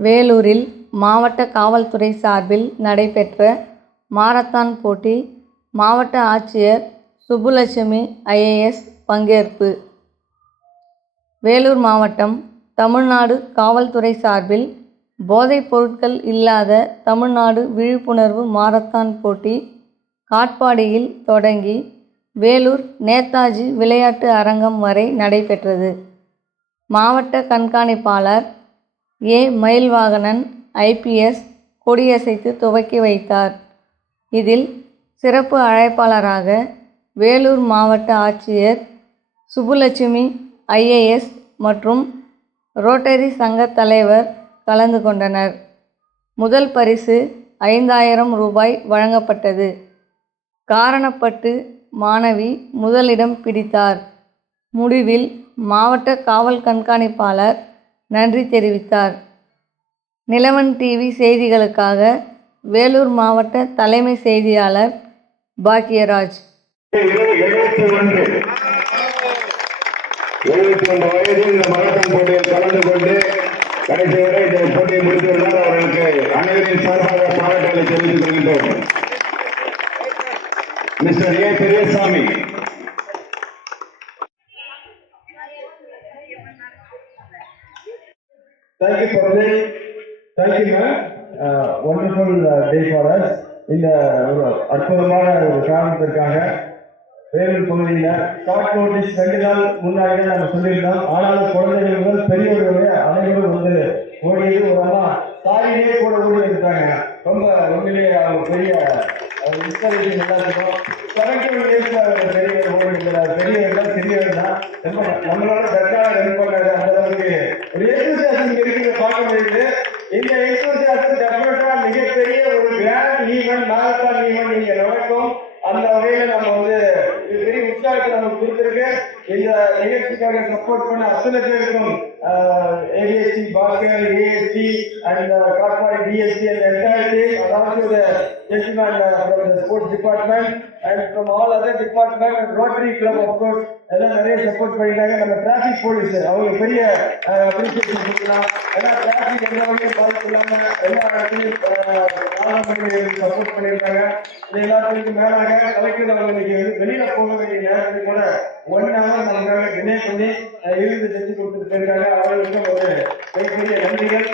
வேலூரில் மாவட்ட காவல்துறை சார்பில் நடைபெற்ற மாரத்தான் போட்டி மாவட்ட ஆட்சியர் சுப்புலட்சுமி ஐஏஎஸ் பங்கேற்பு. வேலூர் மாவட்டம் தமிழ்நாடு காவல்துறை சார்பில் போதைப் பொருட்கள் இல்லாத தமிழ்நாடு விழிப்புணர்வு மாரத்தான் போட்டி காட்பாடியில் தொடங்கி வேலூர் நேதாஜி விளையாட்டு அரங்கம் வரை நடைபெற்றது. மாவட்ட கண்காணிப்பாளர் ஏ மயில்வாகனன் ஐபிஎஸ் கொடியசைத்து துவக்கி வைத்தார். இதில் சிறப்பு அழைப்பாளராக வேலூர் மாவட்ட ஆட்சியர் சுப்புலட்சுமி ஐஏஎஸ் மற்றும் ரோட்டரி சங்க தலைவர் கலந்து கொண்டனர். முதல் பரிசு ஐந்தாயிரம் ரூபாய் வழங்கப்பட்டது. காரணப்பட்டு மாணவி முதலிடம் பிடித்தார். முடிவில் மாவட்ட காவல் கண்காணிப்பாளர் நன்றி தெரிவித்தார். நிலவன் டிவி செய்திகளுக்காக வேலூர் மாவட்ட தலைமை செய்தியாளர் பாக்கியராஜ் எழுபத்தி ஒன்று எழுபத்தி ஒன்று வயதில் இந்த மாரத்தான் போட்டியில் கலந்து கொண்டு கடைசி வரை இந்த போட்டியை முடித்துள்ளார் அவர்களுக்கு அனைவரின் சார்பாக பாராட்டுகளை தெரிவித்துக் கொள்கின்றோம் mister A Periyasamy Thank you for the, thank you ma'am, uh, wonderful uh, day for us. இந்த ஒரு அற்புதமான ஒரு காரணத்திற்காக வேலூர் பகுதியில் ஷார்ட் நோட்டீஸ் ரெண்டு நாள் முன்னாடி தான் நம்ம சொல்லியிருந்தோம். ஆனாலும் குழந்தைகள் முதல் பெரியவர்கள் அனைவரும் வந்து ஓடியது ஒரு அம்மா தாயிலே கூட ஓடி இருக்காங்க ரொம்ப உண்மையிலேயே அவங்க பெரிய இன்ஸ்பிரேஷன் எல்லாத்துக்கும். செவன்டி இயர்ஸ் பெரியவர் ஓடி இருக்கிறார் பெரியவர் தான் ரொம்ப நம்மளால தற்கால ரன் பண்ணாரு அந்த அளவுக்கு. ஒரு எக்ஸசைஸ் இருக்கிறத பார்க்க முடியுது இந்த எக்ஸசைஸ் டெஃபினட்டா மிகப்பெரிய ஒரு கிராண்ட் ஈவென்ட் மாரத்தான் ஈவென்ட் நீங்க நடக்கும். அந்த வகையில நம்ம வந்து இது பெரிய உற்சாகத்தை நமக்கு கொடுத்திருக்கு. இந்த நிகழ்ச்சிக்காக சப்போர்ட் பண்ண அத்தனை பேருக்கும் ASC Bhaskar ASC and Katpadi DSC and entire team and also the gentleman uh, from the sports department and from all other department and Rotary Club of course எல்லாம் நிறைய சப்போர்ட் பண்ணிட்டாங்க. நம்ம டிராபிக் போலீஸ் அவங்க பெரிய uh, appreciation கொடுக்கலாம். ஏன்னா traffic எந்த வகையும் பாதிப்பு இல்லாம எல்லா இடத்துலையும் சப்போர்ட் uh, பண்ணியிருக்காங்க. இது எல்லாத்துக்கும் மேலாக கலெக்டர் அவங்க இன்னைக்கு வந்து வெளியில போக வேண்டிய நேரத்துக்கு கூட ஒன் ஹவர் நமக்காக டிலே பண்ணி அஹ், இருந்து செஞ்சு கொடுத்துட்டு இருக்காங்க அவர்களுக்கும் ஒரு மிகப்பெரிய நன்றிகள்.